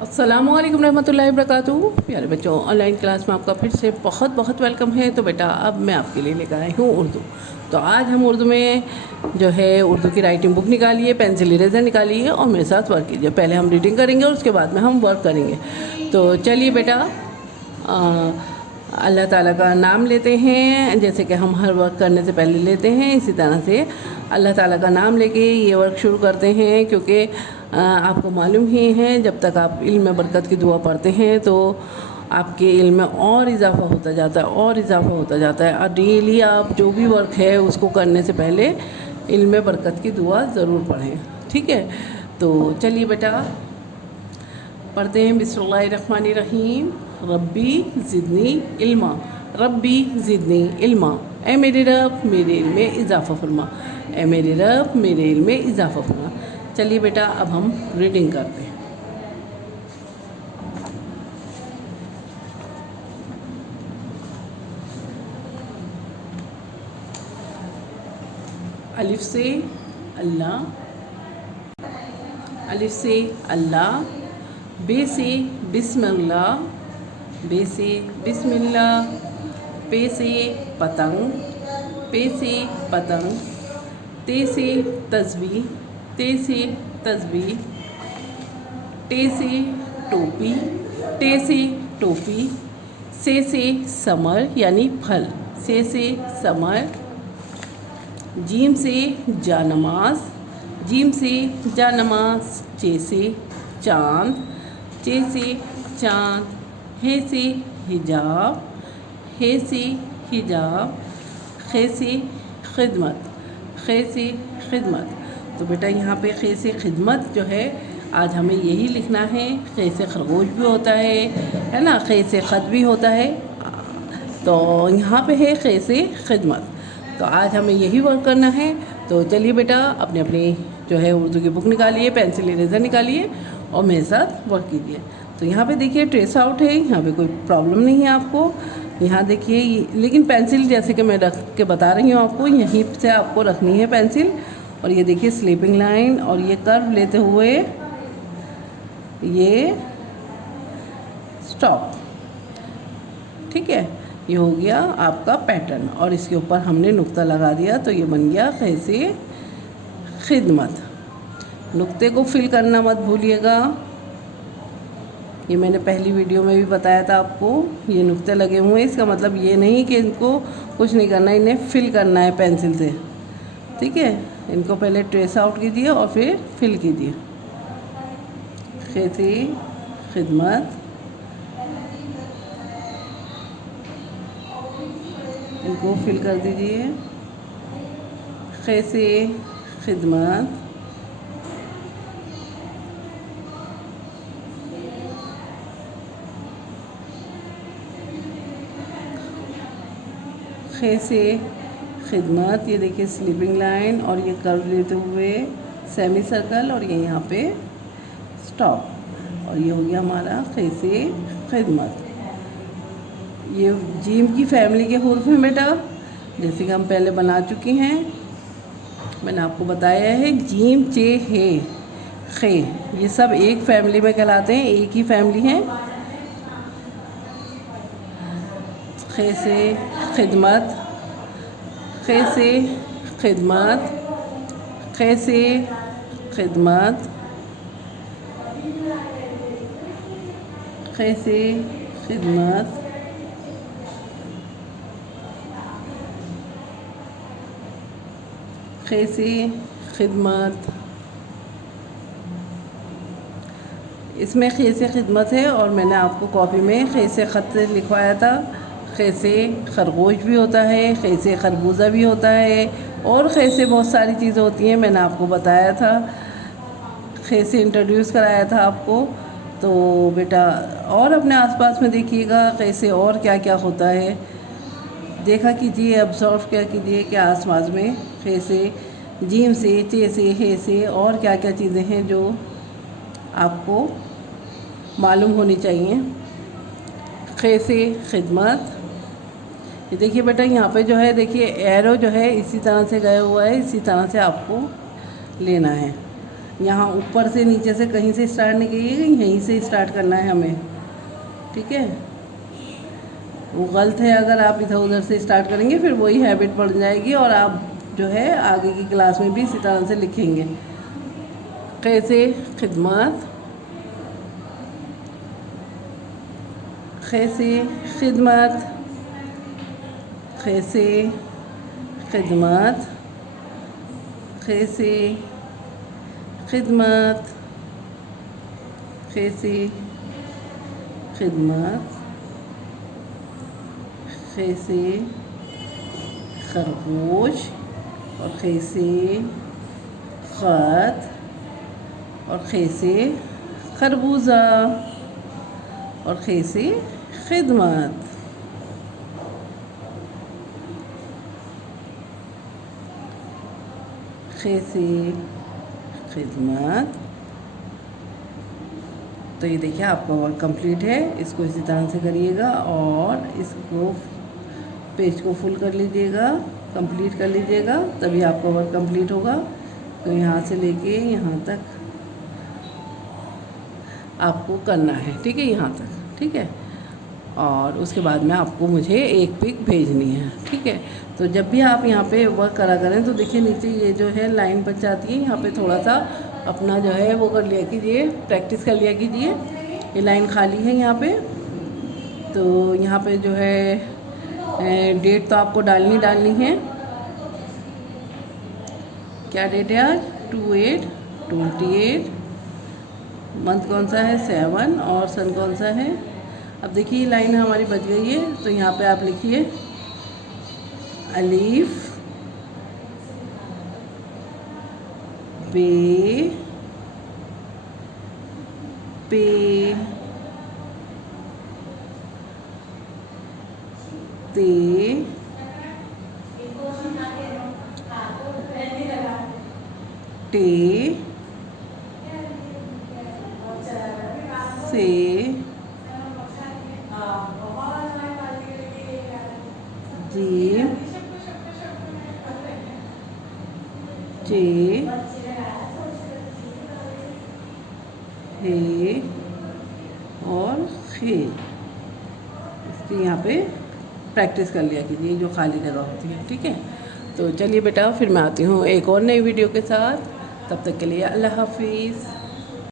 अस्सलामुअलैकुम रहमतुल्लाहि वबरकातुहू। प्यारे बच्चों, ऑनलाइन क्लास में आपका फिर से बहुत बहुत वेलकम है। तो बेटा अब मैं आपके लिए लेकर आई हूँ उर्दू। तो आज हम उर्दू में जो है उर्दू की राइटिंग बुक निकालिए, पेंसिल इरेजर निकालिए और मेरे साथ वर्क कीजिए। पहले हम रीडिंग करेंगे और उसके बाद में हम वर्क करेंगे। तो चलिए बेटा, अल्लाह ताला का नाम लेते हैं, जैसे कि हम हर वर्क करने से पहले लेते हैं, इसी तरह से अल्लाह ताला का नाम लेके ये वर्क शुरू करते हैं। क्योंकि आपको मालूम ही है, जब तक आप इल्म में बरकत की दुआ पढ़ते हैं तो आपके इल्म में और इजाफ़ा होता जाता है और इजाफ़ा होता जाता है। और डेली आप जो भी वर्क है उसको करने से पहले इल्म में बरकत की दुआ ज़रूर पढ़ें, ठीक है। तो चलिए बेटा पढ़ते हैं। बिस्मिल्लाहिर्रहमानिर्रहीम। रब्बी ज़िदनी इल्मा, रब्बी ज़िदनी इल्मा। ए मेरे रब मेरे इल्म में इजाफ़ा फरमा, ए मेरे रब मेरे इल्म में इजाफ़ा फरमा। चलिए बेटा अब हम रीडिंग करते हैं। अलिफ से अल्लाह, अलिफ से अल्लाह। बे से बिस्मिल्लाह, बे से बिस्मिल्लाह। पे से पतंग, पे से पतंग। ते से तस्बीह, ते से तस्बीह। टे से टोपी, टे से टोपी। से समर यानी फल, से समर। जीम से जानमाज, जीम से जानमाज। चे से चाँद, चे से चाँद। हे से हिजाब, हे से हिजाब। खे से खिदमत, खे से खिदमत। तो बेटा यहाँ पे खे से खिदमत जो है आज हमें यही लिखना है। खे से खरगोश भी होता है ना, खे से ख़त भी होता है। तो यहाँ पे है खे से खिदमत। तो आज हमें यही वर्क करना है। तो चलिए बेटा अपने अपनी जो है उर्दू की बुक निकालिए, पेंसिल इरेज़र निकालिए और मेरे साथ वर्क कीजिए। तो यहाँ पे देखिए ट्रेस आउट है, यहाँ पे कोई प्रॉब्लम नहीं है आपको। यहाँ देखिए, लेकिन पेंसिल जैसे कि मैं रख के बता रही हूँ आपको, यहीं से आपको रखनी है पेंसिल। और ये देखिए स्लीपिंग लाइन और ये कर्व लेते हुए ये स्टॉप, ठीक है। ये हो गया आपका पैटर्न और इसके ऊपर हमने नुक्ता लगा दिया तो ये बन गया खे से खिदमत। नुक्ते को फिल करना मत भूलिएगा, ये मैंने पहली वीडियो में भी बताया था आपको। ये नुक्ते लगे हुए हैं, इसका मतलब ये नहीं कि इनको कुछ नहीं करना, इन्हें फिल करना है पेंसिल से, ठीक है। इनको पहले ट्रेस आउट कीजिए और फिर फिल कीजिए। खे से खिदमत, इनको फिल कर दीजिए। खे से खिदमत, खे से खिदमत। ये देखिए स्लीपिंग लाइन और ये कर्व लेते हुए सेमी सर्कल और ये यहाँ पे स्टॉप। और ये हो गया हमारा खे से खिदमत। ये जीम की फैमिली के हुर्फ हैं बेटा, जैसे कि हम पहले बना चुके हैं। मैंने आपको बताया है जीम चे हे खे, ये सब एक फैमिली में कहलाते हैं, एक ही फैमिली है। खे से खिदमत, खे से खिदमत, खे से खिदमत, खे से खिदमत। खे से खिदमत, इसमें खे से खिदमत है और मैंने आपको कॉपी में खे से ख़त लिखवाया था। खे से खरगोश भी होता है, खे से खरबूजा भी होता है और खे से बहुत सारी चीज़ें होती हैं, मैंने आपको बताया था। खे से इंट्रोड्यूस कराया था आपको। तो बेटा और अपने आसपास में देखिएगा खे से और क्या क्या होता है, देखा कीजिए, ऑब्जर्व क्या कीजिए कि आसपास में खे से, जीम से, चे से, हे से और क्या क्या चीज़ें हैं जो आपको मालूम होनी चाहिए। खे से खिदमत, ये देखिए बेटा यहाँ पे जो है देखिए एरो जो है इसी तरह से गया हुआ है, इसी तरह से आपको लेना है। यहाँ ऊपर से नीचे से कहीं से स्टार्ट नहीं कीजिएगा, यहीं से स्टार्ट करना है हमें, ठीक है। वो गलत है, अगर आप इधर उधर से स्टार्ट करेंगे फिर वही हैबिट पड़ जाएगी और आप जो है आगे की क्लास में भी इसी तरह से लिखेंगे। कैसे खिदमत, कैसे खिदमत, कैसे खिदमत, कैसे खिदमत, कैसे खिदमत, कैसे खरगोश और कैसे ख़त और कैसे खरबूजा और कैसे खिदमत। कैसे खिदमत। तो ये देखिए आपका वर्क कंप्लीट है। इसको इसी तरह से करिएगा और इसको पेज को फुल कर लीजिएगा, कंप्लीट कर लीजिएगा, तभी आपका वर्क कंप्लीट होगा। तो यहाँ से लेके यहाँ तक आपको करना है, ठीक है, यहाँ तक, ठीक है। और उसके बाद में आपको मुझे एक पिक भेजनी है, ठीक है। तो जब भी आप यहाँ पे वर्क करा करें तो देखिए नीचे ये जो है लाइन बच जाती है, यहाँ पे थोड़ा सा अपना जो है वो कर लिया कीजिए, प्रैक्टिस कर लिया कीजिए। ये लाइन खाली है यहाँ पे, तो यहाँ पे जो है डेट तो आपको डालनी है। क्या डेट है आज? 2/8/28। मंथ कौन सा है? 7 और सन कौन सा है? अब देखिए लाइन हमारी बच गई है, तो यहाँ पे आप लिखिए अलीफ बे पे ते टे से जी जे हे और खे। इसकी यहाँ पे प्रैक्टिस कर लिया कीजिए जो खाली जगह होती है, ठीक है। तो चलिए बेटा, फिर मैं आती हूँ एक और नई वीडियो के साथ। तब तक के लिए अल्लाह हाफिज़।